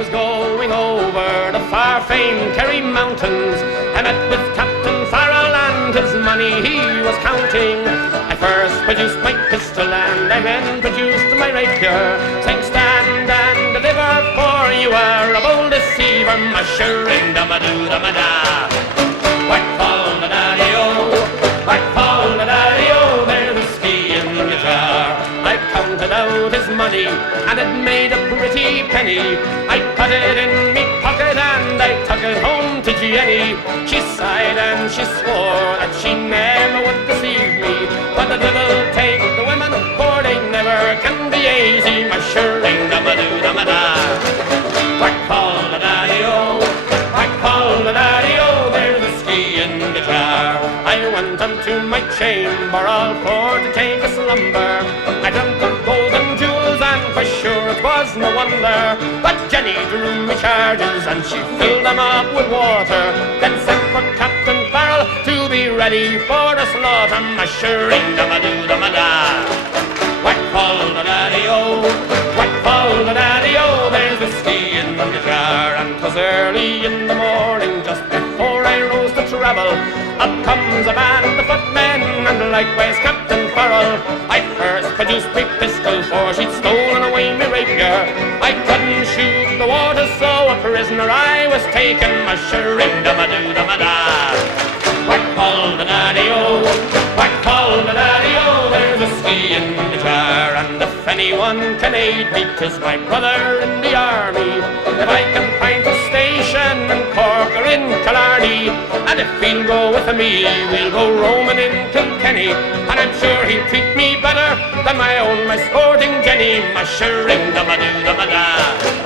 was going over the far-famed Kerry Mountains, I met with Captain Farrell and his money he was counting. I first produced my pistol and I then produced my rapier, saying stand and deliver, for you are a bold deceiver, mushering da-ma-doo-da-ma-da. Whack fall da daddy-o, whack fall da daddy-o, there's whiskey in the jar. I counted out his money and it made a pretty penny. I put it in me pocket and I took it home to Jenny. She sighed and she swore that she never would deceive me, but the devil take the women, for they never can be easy, mushering da-ma-doo-da-ma-da. Whack fall da daddy-o, whack fall da daddy-o, there's whiskey in the jar. I went unto my chamber all for to take a slumber. I dreamt of golden jewels and for sure it was no wonder, but Jenny drew me charges and she filled them up with water, then sent for Captain Farrell to be ready for the slaughter, mushering da-ma-doo-da-ma-da. Whack fall da daddy-o, whack fall da daddy-o, there's whiskey in the jar. And 'twas early in the morning, just before I rose to travel, up comes a band of footmen and likewise Captain Farrell. I first produced my pistol, for she'd stolen away me rapier. I couldn't shoot the water, so a prisoner I was taken, mushering da-ma-doo-da-ma-da. Whack fall da daddy-o, whack fall da daddy-o, there's whiskey in the jar. And if anyone can aid me, 'tis my brother in the army. If I can find a station in Cork or in Killarney, and if he'll go with me, we'll go roaming in Kilkenny, and I'm sure he'll treat me better than my sporting Jenny, mushering da-ma-doo-da-ma-da.